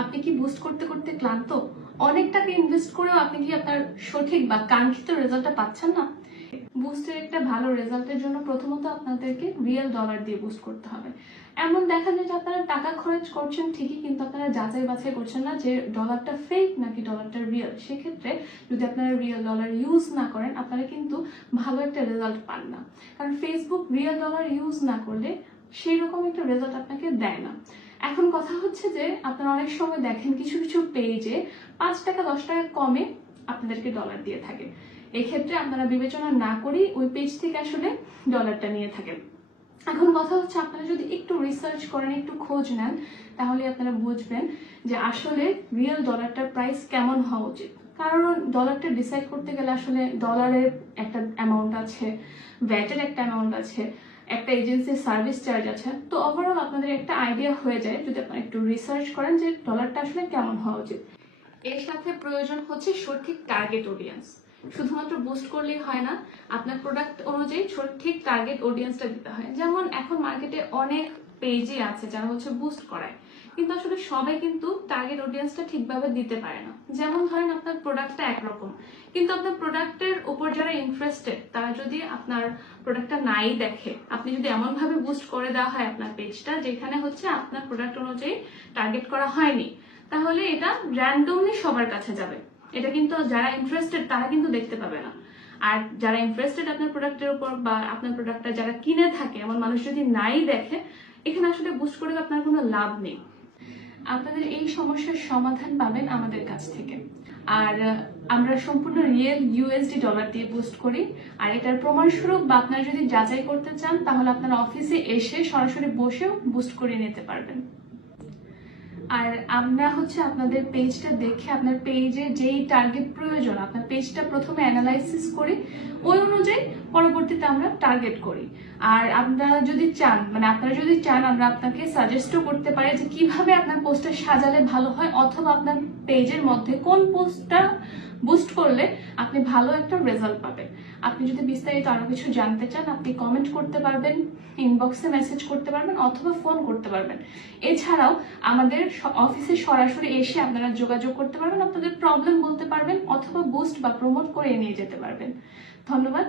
আপনি কি বুস্ট করতে করতে ক্লান্ত? অনেক টাকা ইনভেস্ট করেও আপনি কি আপনার সঠিক বা কাঙ্ক্ষিত রেজাল্টটা পাচ্ছেন না? বুস্টের একটা ভালো রেজাল্টের জন্য প্রথমত আপনাদেরকে রিয়েল ডলার দিয়ে বুস্ট করতে হবে। এমন দেখা যায় যে আপনারা টাকা খরচ করছেন ঠিকই, কিন্তু আপনারা যাচাই বাছাই করছেন না যে ডলারটা ফেক নাকি ডলারটা রিয়েল সেক্ষেত্রে যদি আপনারা রিয়েল ডলার ইউজ না করেন, আপনারা কিন্তু ভালো একটা রেজাল্ট পান না। কারণ ফেসবুক রিয়েল ডলার ইউজ না করলে সেই রকম একটা রেজাল্ট আপনাকে দেয় না। এখন কথা হচ্ছে যে আপনারা অনেক সময় দেখেন কিছু কিছু পেজে পাঁচ টাকা, দশ টাকা কমে আপনাদেরকে ডলার দিয়ে থাকে। এক্ষেত্রে আপনারা বিবেচনা না করেই ওই পেজ থেকে আসলে ডলারটা নিয়ে থাকেন। এখন কথা হচ্ছে আপনারা যদি একটু রিসার্চ করেন, একটু খোঁজ নেন, তাহলে আপনারা বুঝবেন যে আসলে রিয়েল ডলারটার প্রাইস কেমন হওয়া উচিত। কারণ ডলারটা ডিসাইড করতে গেলে আসলে ডলারের একটা অ্যামাউন্ট আছে ভ্যাটের একটা অ্যামাউন্ট আছে। একটা এজেন্সির সার্ভিস চার্জ আছে। তো ওভারঅল আপনাদের একটা আইডিয়া হয়ে যায়, যদি আপনারা একটু রিসার্চ করেন যে ডলারটা আসলে কেমন হওয়া উচিত। এর সাথে প্রয়োজন হচ্ছে সঠিক টার্গেট অডিয়েন্স শুধুমাত্র বুস্ট করলেই হয় না, আপনার প্রোডাক্ট অনুযায়ী সঠিক টার্গেট অডিয়েন্সটা দিতে হয়। যেমন এখন মার্কেটে অনেক পেজই আছে যারা হচ্ছে বুস্ট করায়। কিন্তু আসলে সবাই কিন্তু টার্গেট অডিয়েন্সটা ঠিকভাবে দিতে পারে না। যেমন ধরেন আপনার প্রোডাক্টটা একরকম। কিন্তু আপনার প্রোডাক্টের উপর যারা ইন্টারেস্টেড তারা যদি আপনার প্রোডাক্টটা নাই দেখে, আপনি যদি এমন ভাবে বুস্ট করে দেওয়া হয় আপনার পেজটা যেখানে হচ্ছে আপনার প্রোডাক্ট অনুযায়ী টার্গেট করা হয়নি, তাহলে এটা র্যান্ডমলি সবার কাছে যাবে। এটা কিন্তু যারা ইন্টারেস্টেড তারা কিন্তু দেখতে পাবে না। আর যারা ইন্টারেস্টেড আপনার প্রোডাক্টের উপর বা আপনার প্রোডাক্টটা যারা কিনে থাকে, এমন মানুষ যদি নাই দেখে, এখানে আসলে বুস্ট করে আপনার কোনো লাভ নেই। আপনাদের এই সমস্যার সমাধান পাবেন আমাদের কাছ থেকে। আর আমরা সম্পূর্ণ রিয়েল ইউএসডি ডলার দিয়ে বুস্ট করি। আর এটার প্রমাণস্বরূপ বা আপনারা যদি যাচাই করতে চান, তাহলে আপনার অফিসে এসে সরাসরি বসেও বুস্ট করে নিতে পারবেন। আর আমরা হচ্ছে আপনাদের পেজটা দেখে, আপনার পেজে যেই টার্গেট প্রয়োজন, আপনার পেজটা প্রথমে অ্যানালাইসিস করি, ওই অনুযায়ী পরবর্তীতে আমরা টার্গেট করি। আর আপনারা যদি চান মানে আপনারা যদি চান, আমরা আপনাকে সাজেস্টও করতে পারি যে কীভাবে আপনার পোস্টটা সাজালে ভালো হয়, অথবা আপনার পেজের মধ্যে কোন পোস্টটা বুস্ট করলে আপনি ভালো একটা রেজাল্ট পাবেন। আপনি যদি বিস্তারিত আরও কিছু জানতে চান, আপনি কমেন্ট করতে পারবেন ইনবক্সে মেসেজ করতে পারবেন, অথবা ফোন করতে পারবেন। এছাড়াও আমাদের অফিসে সরাসরি এসে আপনারা যোগাযোগ করতে পারবেন, আপনাদের প্রবলেম বলতে পারবেন, অথবা বুস্ট বা প্রমোট করে নিয়ে যেতে পারবেন। ধন্যবাদ।